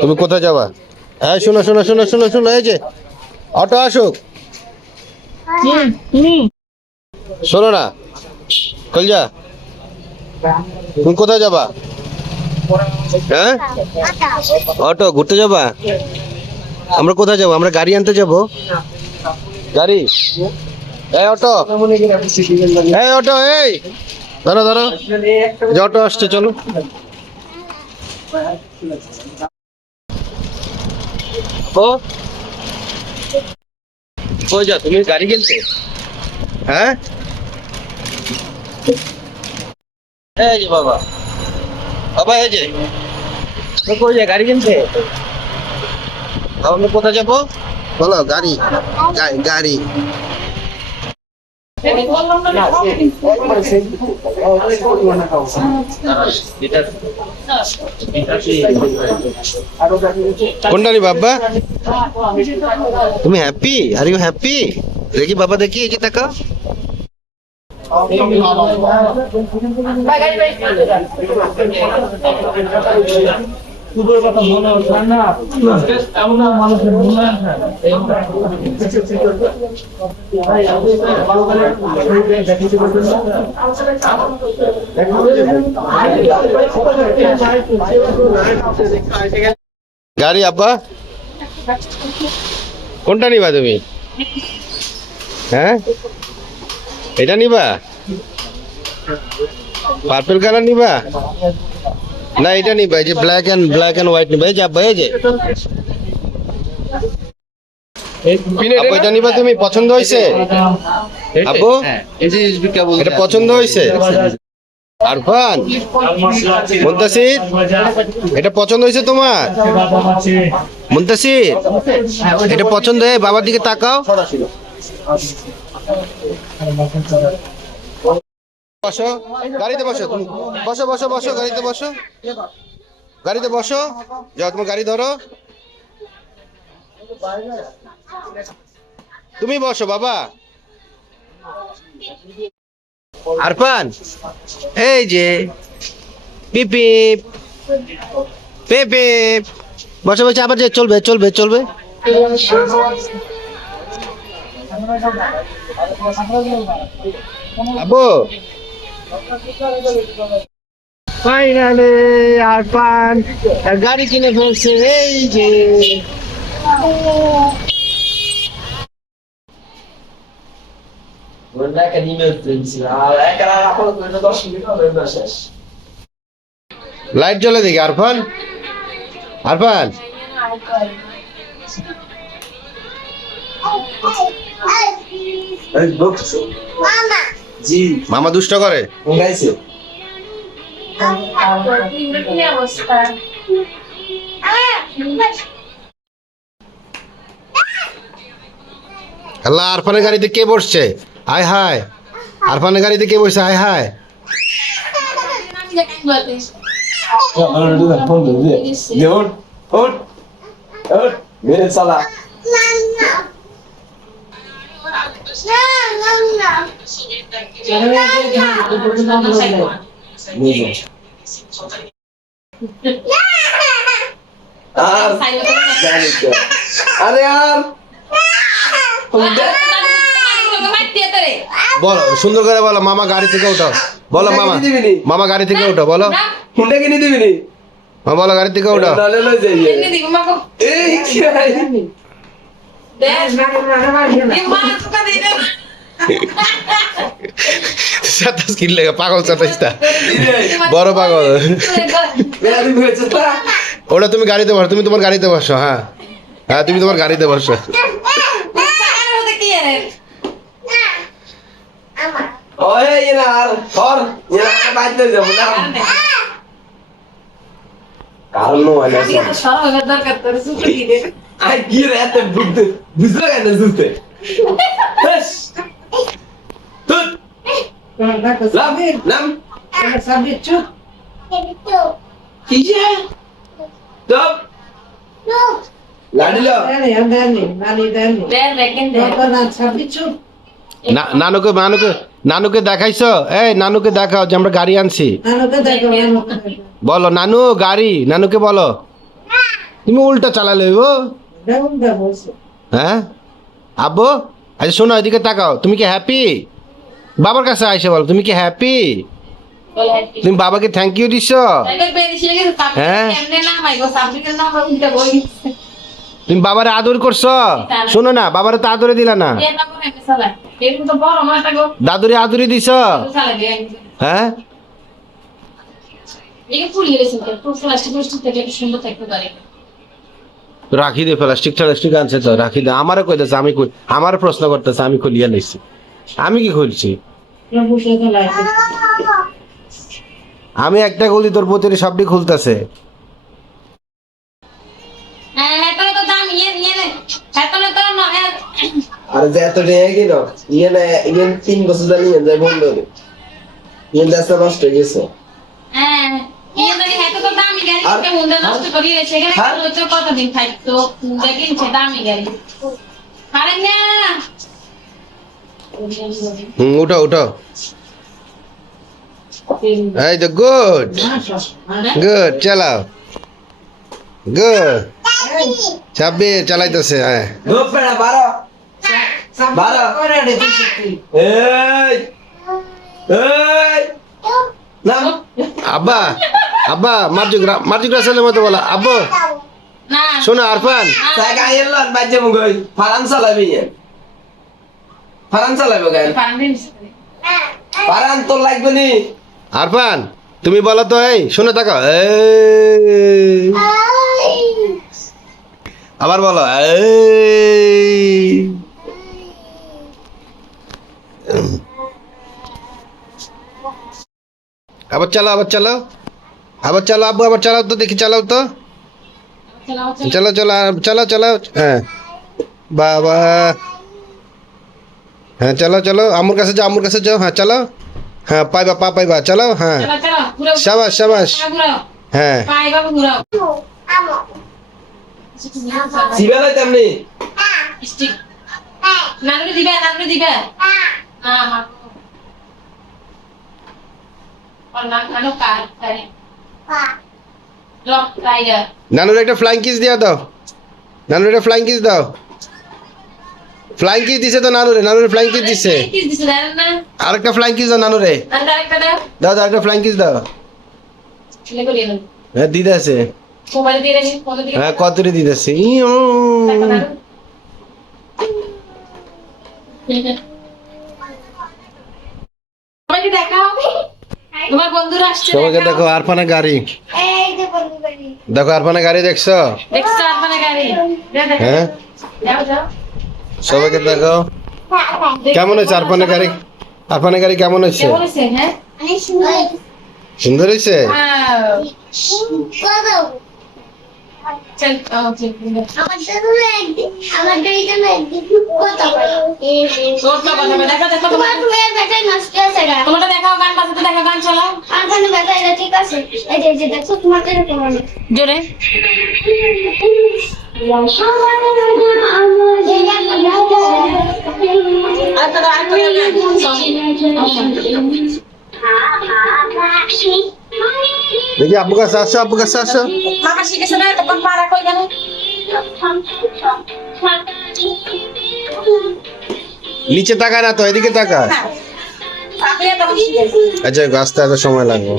তুমি কোথায় যাবা? হ্যাঁ শোনো শোনো শোনো শোনো শোনো, এই যে অটো আসুক। শোনো না কলজা, তুমি কোথায় যাবা? হ্যাঁ অটো ঘুরতে যাবা? আমরা কোথায় যাবো? আমরা গাড়ি আনতে যাবো। গাড়ি, এই অটো, এই অটো, এই ধরো ধরো, যে অটো আসছে, চলো। ও কই যা তুমি? গাড়ি কিনতে? হ্যাঁ এই যে বাবা, বাবা এই যে কই যা গাড়ি কিনতে? আমরা কোথায় যাবো বলো? গাড়ি গাড়ি। কোনটা নি বাবা? তুমি হ্যাপি? Are you happy? দেখি বাবা, দেখি এই যে টাকা। গাড়ি আব্বা কোনটা নিবা তুমি? হ্যাঁ এটা নিবা? পার্পল কালার নিবা না এটা নিবা? এই যে ব্ল্যাক এন্ড হোয়াইট নিবা? এই যে আব্বা, এই যে আব্বা এটা নিবা তুমি? পছন্দ হয়েছে আব্বু? এটা পছন্দ হয়েছে? আরফান, মুনতাসির, এটা পছন্দ হয়েছে তোমার? মুনতাসির, এটা পছন্দ হয়? বাবার দিকে তাকাও। বসো গাড়িতে, বসো তুমি, বসো বসো বসো গাড়িতে বসো, গাড়িতে বসো, যাও তোমার গাড়ি ধরো, তুমি বসো বাবা। আরফান এই যে পিপি পেপে, বসে বসে আবার যে চলবে চলবে চলবে। আব্বু ফাইনালি আরফান গাড়ি কিনে ফেলছে, এই যে লাইট জ্বলে দেখি। আরফান, আরফান মামা দুষ্ট করে। আল্লাহ, আরফানের গাড়িতে কে বসছে? আয় হায়, আরফানের গাড়িতে কে বসছে? আয় হায়। আরে বলো সুন্দর করে বলো, মামা গাড়ি থেকে ওঠো বলো, মামা মামা গাড়ি থেকে ওঠো বলো, হুন্ডা কিনে দিবি নি? বলো গাড়ি থেকে ওঠো। সাতাশ কিনলে পাগল, সাতাশটা বড় পাগল। ওটা তুমি গাড়িতে বসো, তুমি তোমার গাড়িতে বসো। হ্যাঁ হ্যাঁ তুমি তোমার গাড়িতে বসো। নানুকে নানুকে নানুকে দেখাইছো? এই নানুকে দেখাও যে আমরা গাড়ি আনছি। বলো নানু গাড়ি, নানুকে বলো। তুমি উল্টা চালালে গো। হ্যাঁ আব্বু, আচ্ছা শোনো এদিকে তাকাও, তুমি কি হ্যাপি? বাবার কাছে আইসে বলো তুমি কি হ্যাপি? তুমি বাবাকে থ্যাংক ইউ দিছ? হ্যাঁ তুমি বাবারে আদর করছো? শোনো না, বাবারে তো আদরে দিলা না, দাদুরে আদরে দিছ? হ্যাঁ রাখি দে, প্লাস্টিক টালাস্টিক আনছে তো রাখি দে। আমারও কইতেছে আমি আমার প্রশ্ন করতেছে, আমি খুলিয়া নিছি। আমি কি খুলছি? আমি একটা খুলছি, তোর প্রতিটি সবটি খুলতেছে। আর যে এত নিয়ে গেল ইয়ে না, ইয়ে 3 বছর ধরে নিয়ে যায় বন্ধ করে ইয়ে দেশটা নষ্ট হয়ে গেছে। উঠো উঠো, এই তো গুড গুড, চালাও গুড। 26 চালাইতেছে। হ্যাঁ গোপড়া 12 এই এই নাম আব্বা, আব্বা মার্জুগ্রা ছেলের মতো বলা। আব্বু শোনো আরফান, সাগা এলন বাজে মুগই ফারান চালাবি ফারান চালাবো গায় ফারান তো লাগবে নি। আরফান তুমি বলো তো, এই শোনো তাকাও, আবার বলো আবার চালাও, আবার চালাও, আবার চালাও আব্বু, আবার চালাও তো দেখি, চালাও তো, চালাও চালাও চালাও চালাও। হ্যাঁ বাবা, হ্যাঁ চালাও চালাও, আম্মুর কাছে যাও, আম্মুর কাছে যাও। হ্যাঁ চালাও, হ্যাঁ পাইবা পা পাইবা, চালাও। হ্যাঁ শাবাশ শাবাশ। হ্যাঁ সিবেলাই তেমনি নানুর একটা ফ্লাইং কিস দিয়া দাও, নানুর একটা ফ্লাইং কিস দাও। ফ্লাইং কিস দিছে তো নানুরে, নানুরে ফ্লাইং কিস দিছে। আরেকটা ফ্লাইং কিস দাও নানুরে, দাও দাও একটা ফ্লাইং কিস দাও। হ্যাঁ দিদা আছে, হ্যাঁ কতরে দিতেছে। তোমার বন্ধুরা আসছে, সবাইকে দেখো আরফানের গাড়ি, দেখো আরফানের গাড়ি দেখছো? দেখছো আপনার গাড়ি? হ্যাঁ সবাইকে দেখো কেমন হয়েছে আরফানের গাড়ি, আরফানের গাড়ি কেমন হয়েছে? কেমন হয়েছে? হ্যাঁ সুন্দর হয়েছে। চল তোমারটা দেখাও, গান বাজাতে দেখাও, গান চালাও জোরে। দেখি আব্বু কাছে আসো, আব্বু কাছে আসো। মামা শিখেছে না, তখন পারা কই গেল? নিচে তাকায় না তো, এদিকে তাকা। আপনি তখন শিখেছে। আচ্ছা আসতে এত সময় লাগবে।